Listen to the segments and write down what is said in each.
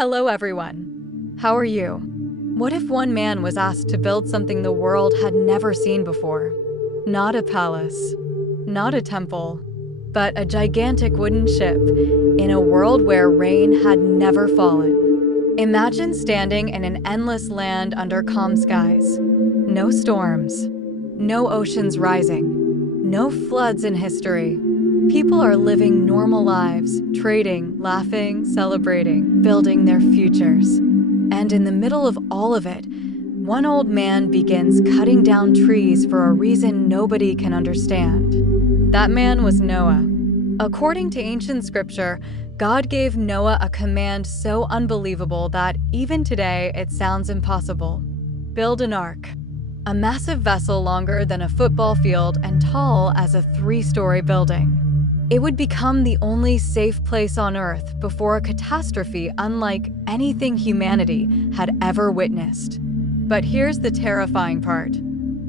Hello everyone. How are you? What if one man was asked to build something the world had never seen before? Not a palace, not a temple, but a gigantic wooden ship in a world where rain had never fallen. Imagine standing in an endless land under calm skies. No storms, no oceans rising, no floods in history. People are living normal lives, trading, laughing, celebrating, building their futures. And in the middle of all of it, one old man begins cutting down trees for a reason nobody can understand. That man was Noah. According to ancient scripture, God gave Noah a command so unbelievable that even today it sounds impossible. Build an ark. A massive vessel longer than a football field and tall as a 3-story building. It would become the only safe place on Earth before a catastrophe unlike anything humanity had ever witnessed. But here's the terrifying part.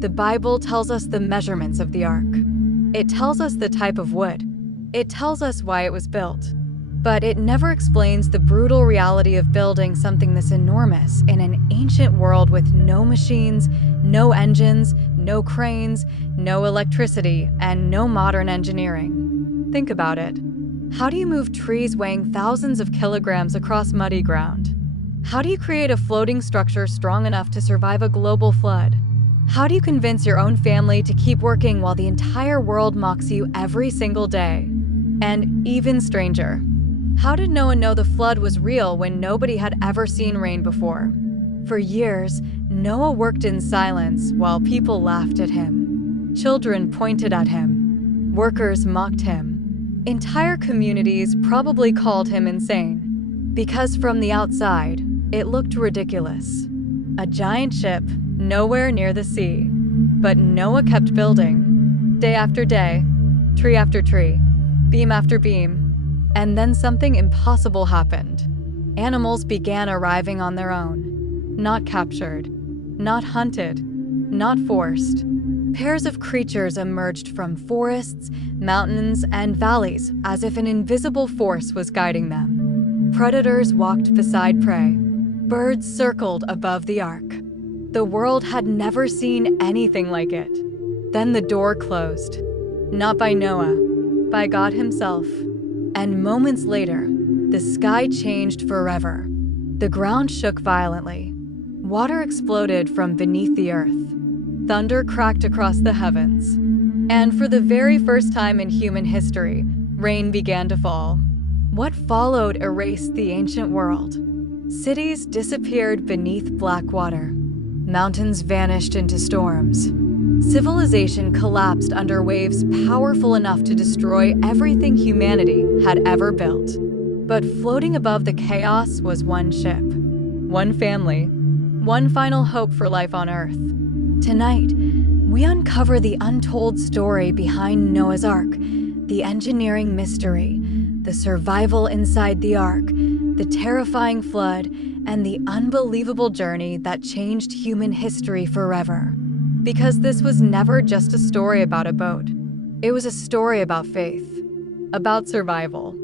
The Bible tells us the measurements of the ark. It tells us the type of wood. It tells us why it was built. But it never explains the brutal reality of building something this enormous in an ancient world with no machines, no engines, no cranes, no electricity, and no modern engineering. Think about it. How do you move trees weighing thousands of kilograms across muddy ground? How do you create a floating structure strong enough to survive a global flood? How do you convince your own family to keep working while the entire world mocks you every single day? And even stranger, how did Noah know the flood was real when nobody had ever seen rain before? For years, Noah worked in silence while people laughed at him. Children pointed at him. Workers mocked him. Entire communities probably called him insane, because from the outside, it looked ridiculous. A giant ship, nowhere near the sea. But Noah kept building. Day after day, tree after tree, beam after beam. And then something impossible happened. Animals began arriving on their own. Not captured, not hunted, not forced. Pairs of creatures emerged from forests, mountains, and valleys as if an invisible force was guiding them. Predators walked beside prey. Birds circled above the ark. The world had never seen anything like it. Then the door closed. Not by Noah, by God himself. And moments later, the sky changed forever. The ground shook violently. Water exploded from beneath the earth. Thunder cracked across the heavens. And for the very first time in human history, rain began to fall. What followed erased the ancient world. Cities disappeared beneath black water. Mountains vanished into storms. Civilization collapsed under waves powerful enough to destroy everything humanity had ever built. But floating above the chaos was one ship, one family, one final hope for life on Earth. Tonight, we uncover the untold story behind Noah's Ark, the engineering mystery, the survival inside the ark, the terrifying flood, and the unbelievable journey that changed human history forever. Because this was never just a story about a boat. It was a story about faith, about survival,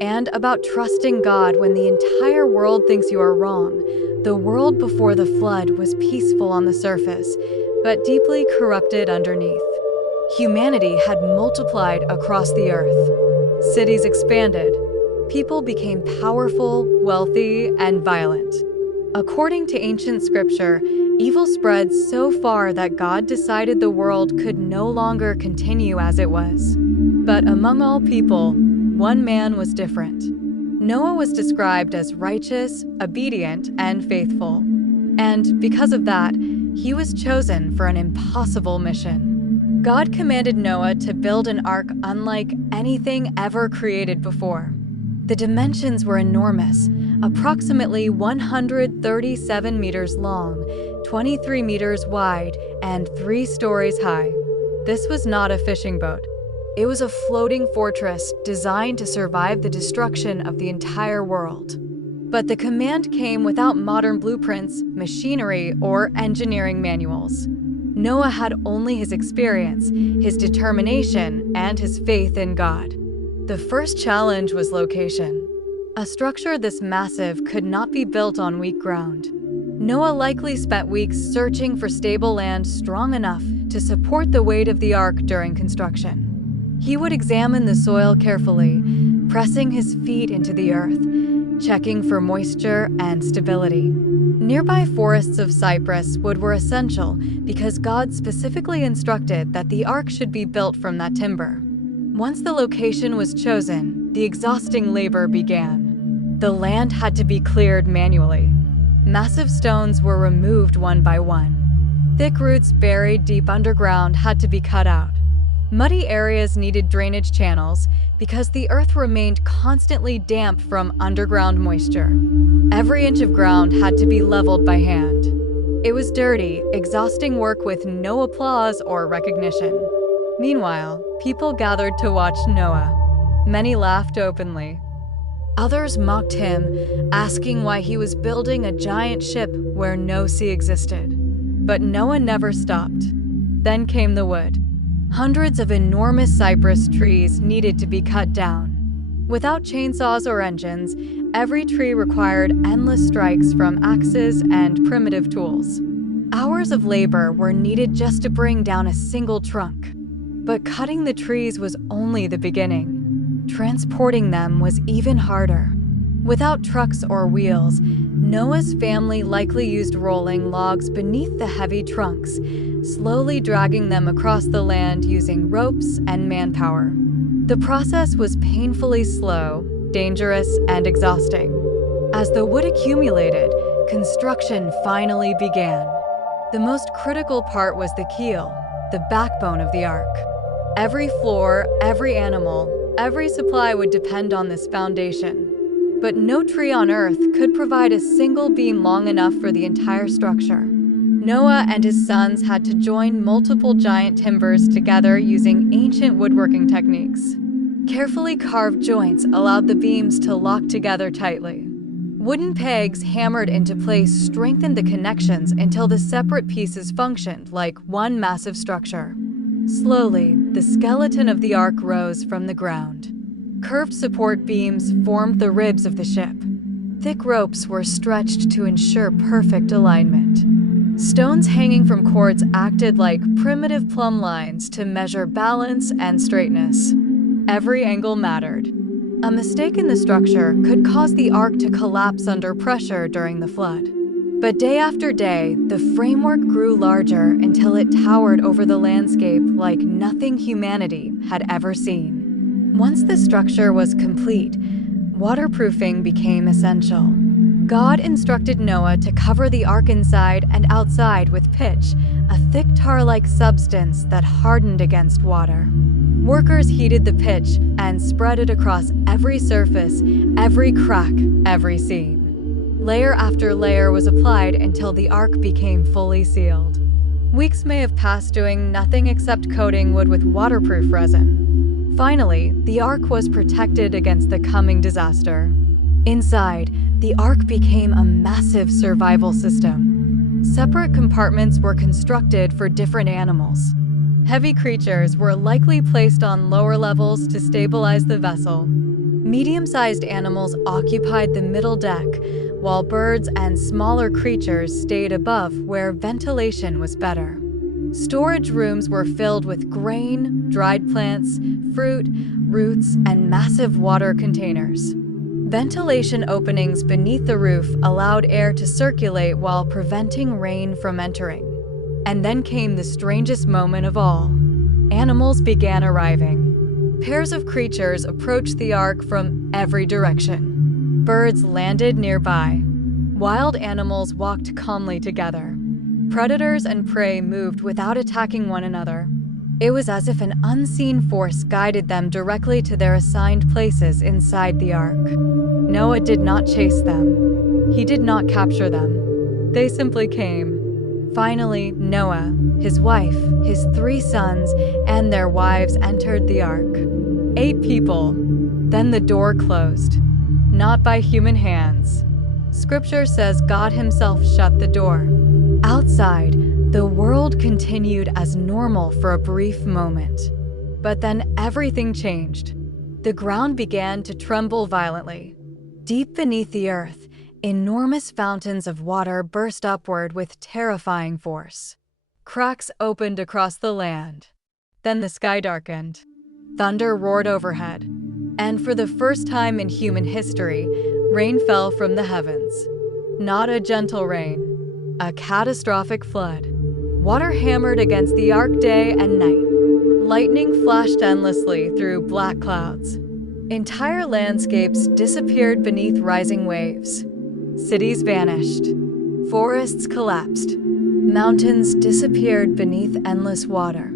and about trusting God when the entire world thinks you are wrong. The world before the flood was peaceful on the surface, but deeply corrupted underneath. Humanity had multiplied across the earth. Cities expanded. People became powerful, wealthy, and violent. According to ancient scripture, evil spread so far that God decided the world could no longer continue as it was. But among all people, one man was different. Noah was described as righteous, obedient, and faithful. And because of that, he was chosen for an impossible mission. God commanded Noah to build an ark unlike anything ever created before. The dimensions were enormous, approximately 137 meters long, 23 meters wide, and 3 stories high. This was not a fishing boat. It was a floating fortress designed to survive the destruction of the entire world. But the command came without modern blueprints, machinery, or engineering manuals. Noah had only his experience, his determination, and his faith in God. The first challenge was location. A structure this massive could not be built on weak ground. Noah likely spent weeks searching for stable land strong enough to support the weight of the ark during construction. He would examine the soil carefully, pressing his feet into the earth, checking for moisture and stability. Nearby forests of cypress wood were essential because God specifically instructed that the ark should be built from that timber. Once the location was chosen, the exhausting labor began. The land had to be cleared manually. Massive stones were removed one by one. Thick roots buried deep underground had to be cut out. Muddy areas needed drainage channels because the earth remained constantly damp from underground moisture. Every inch of ground had to be leveled by hand. It was dirty, exhausting work with no applause or recognition. Meanwhile, people gathered to watch Noah. Many laughed openly. Others mocked him, asking why he was building a giant ship where no sea existed. But Noah never stopped. Then came the wood. Hundreds of enormous cypress trees needed to be cut down. Without chainsaws or engines, every tree required endless strikes from axes and primitive tools. Hours of labor were needed just to bring down a single trunk. But cutting the trees was only the beginning. Transporting them was even harder. Without trucks or wheels, Noah's family likely used rolling logs beneath the heavy trunks, slowly dragging them across the land using ropes and manpower. The process was painfully slow, dangerous, and exhausting. As the wood accumulated, construction finally began. The most critical part was the keel, the backbone of the ark. Every floor, every animal, every supply would depend on this foundation. But no tree on Earth could provide a single beam long enough for the entire structure. Noah and his sons had to join multiple giant timbers together using ancient woodworking techniques. Carefully carved joints allowed the beams to lock together tightly. Wooden pegs hammered into place strengthened the connections until the separate pieces functioned like one massive structure. Slowly, the skeleton of the ark rose from the ground. Curved support beams formed the ribs of the ship. Thick ropes were stretched to ensure perfect alignment. Stones hanging from cords acted like primitive plumb lines to measure balance and straightness. Every angle mattered. A mistake in the structure could cause the ark to collapse under pressure during the flood. But day after day, the framework grew larger until it towered over the landscape like nothing humanity had ever seen. Once the structure was complete, waterproofing became essential. God instructed Noah to cover the ark inside and outside with pitch, a thick tar-like substance that hardened against water. Workers heated the pitch and spread it across every surface, every crack, every seam. Layer after layer was applied until the ark became fully sealed. Weeks may have passed doing nothing except coating wood with waterproof resin. Finally, the ark was protected against the coming disaster. Inside, the ark became a massive survival system. Separate compartments were constructed for different animals. Heavy creatures were likely placed on lower levels to stabilize the vessel. Medium-sized animals occupied the middle deck, while birds and smaller creatures stayed above where ventilation was better. Storage rooms were filled with grain, dried plants, fruit, roots, and massive water containers. Ventilation openings beneath the roof allowed air to circulate while preventing rain from entering. And then came the strangest moment of all. Animals began arriving. Pairs of creatures approached the ark from every direction. Birds landed nearby. Wild animals walked calmly together. Predators and prey moved without attacking one another. It was as if an unseen force guided them directly to their assigned places inside the ark. Noah did not chase them. He did not capture them. They simply came. Finally, Noah, his wife, his 3 sons, and their wives entered the ark. 8 people. Then the door closed. Not by human hands. Scripture says God himself shut the door. Outside, the world continued as normal for a brief moment. But then everything changed. The ground began to tremble violently. Deep beneath the earth, enormous fountains of water burst upward with terrifying force. Cracks opened across the land. Then the sky darkened. Thunder roared overhead. And for the first time in human history, rain fell from the heavens. Not a gentle rain, a catastrophic flood. Water hammered against the ark day and night. Lightning flashed endlessly through black clouds. Entire landscapes disappeared beneath rising waves. Cities vanished. Forests collapsed. Mountains disappeared beneath endless water.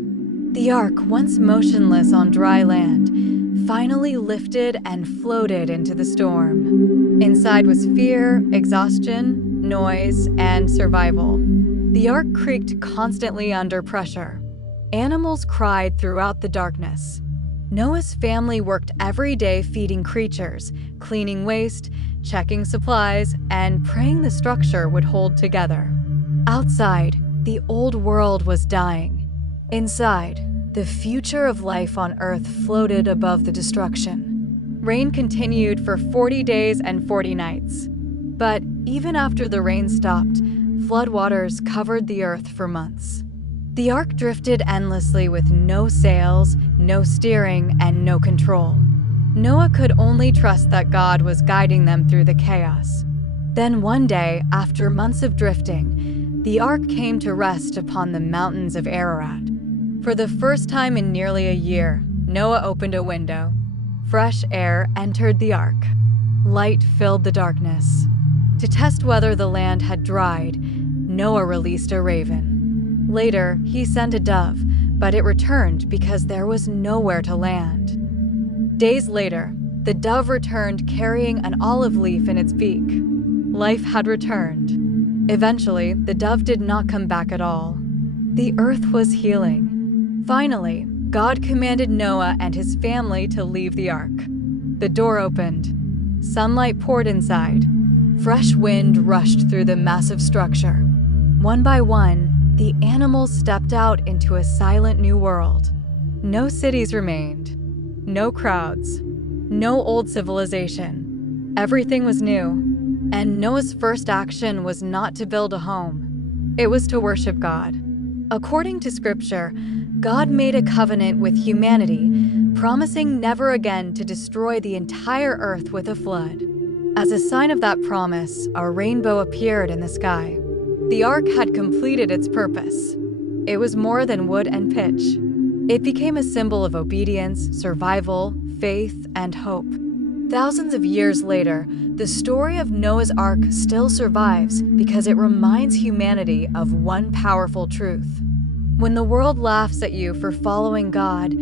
The ark, once motionless on dry land, finally lifted and floated into the storm. Inside was fear, exhaustion, noise, and survival. The ark creaked constantly under pressure. Animals cried throughout the darkness. Noah's family worked every day feeding creatures, cleaning waste, checking supplies, and praying the structure would hold together. Outside, the old world was dying. Inside, the future of life on Earth floated above the destruction. Rain continued for 40 days and 40 nights. But even after the rain stopped, floodwaters covered the Earth for months. The ark drifted endlessly with no sails, no steering, and no control. Noah could only trust that God was guiding them through the chaos. Then one day, after months of drifting, the ark came to rest upon the mountains of Ararat. For the first time in nearly a year, Noah opened a window. Fresh air entered the ark. Light filled the darkness. To test whether the land had dried, Noah released a raven. Later, he sent a dove, but it returned because there was nowhere to land. Days later, the dove returned carrying an olive leaf in its beak. Life had returned. Eventually, the dove did not come back at all. The earth was healing. Finally, God commanded Noah and his family to leave the ark. The door opened. Sunlight poured inside. Fresh wind rushed through the massive structure. One by one, the animals stepped out into a silent new world. No cities remained. No crowds. No old civilization. Everything was new. And Noah's first action was not to build a home. It was to worship God. According to Scripture, God made a covenant with humanity, promising never again to destroy the entire earth with a flood. As a sign of that promise, a rainbow appeared in the sky. The ark had completed its purpose. It was more than wood and pitch. It became a symbol of obedience, survival, faith, and hope. Thousands of years later, the story of Noah's Ark still survives because it reminds humanity of one powerful truth. When the world laughs at you for following God,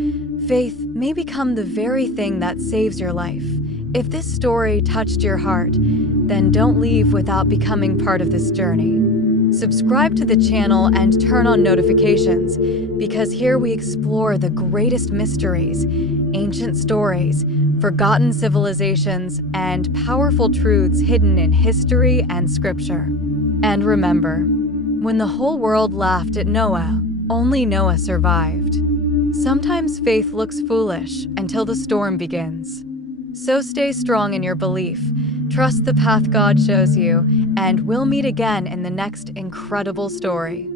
faith may become the very thing that saves your life. If this story touched your heart, then don't leave without becoming part of this journey. Subscribe to the channel and turn on notifications, because here we explore the greatest mysteries, ancient stories, forgotten civilizations, and powerful truths hidden in history and scripture. And remember, when the whole world laughed at Noah, only Noah survived. Sometimes faith looks foolish until the storm begins. So stay strong in your belief, trust the path God shows you, and we'll meet again in the next incredible story.